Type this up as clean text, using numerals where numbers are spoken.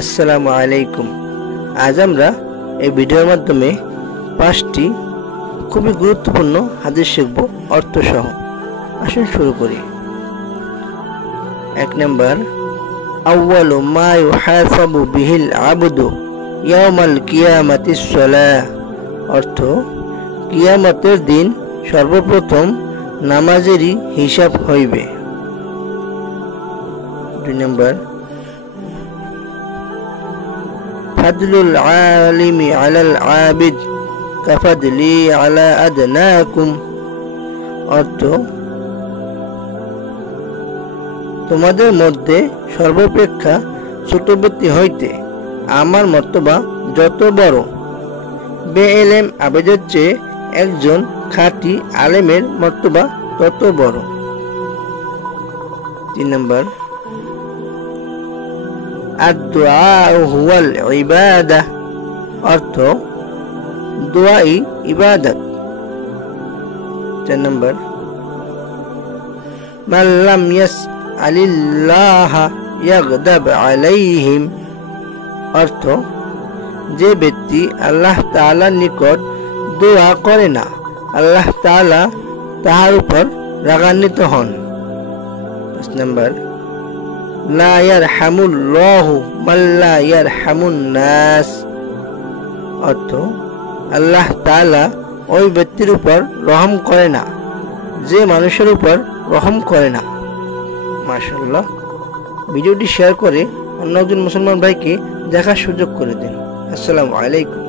আসসালামু আলাইকুম। আজ আমরা এই ভিডিওর মাধ্যমে 5টি খুবই গুরুত্বপূর্ণ হাদিস শিখব অর্থ সহ। আসুন শুরু করি। 1 নম্বর, আউয়ালু মা ইউহাসাবু বিহিল আবদু ইয়াউমাল কিয়ামাতিস সালাহ। অর্থ, কিয়ামতের দিন সর্বপ্রথম নামাজেরই হিসাব হইবে। 2 নম্বর, ফাদলুল আলিমি আলাল আবিদ কাফাদলি আলা আদনাকুম। অর্থ, তোমাদের মধ্যে সর্বাপেক্ষা ছোট ব্যক্তি হইতে আমার মর্তবা যত বড়। বেএলেম আবেদের চেয়ে একজন খাঁটি আলেমের মর্তবা তত বড়। 3 নম্বর, আদ-দুআ হুয়াল ইবাদাহ। অর্থ, দোয়াই ইবাদত। 4 নম্বর, মান লাম ইয়াসআলিল্লাহ ইয়াগদাব আলাইহিম। অর্থ, যে ব্যক্তি আল্লাহ তাআলার নিকট দোয়া করে না, আল্লাহ তাআলা তাহার উপর রাগান্বিত হন। 5 নম্বর, লা ইয়ারহামুল্লাহু মান লা ইয়ারহামুন নাস। অর্থ, আল্লাহ তাআলা ওই ব্যক্তির উপর রহম করে না যে মানুষের উপর রহম করে না। মাশাআল্লাহ। ভিডিওটি শেয়ার করে অন্য একজন মুসলমান ভাইকে দেখার সুযোগ করে দিন। আসসালামু আলাইকুম।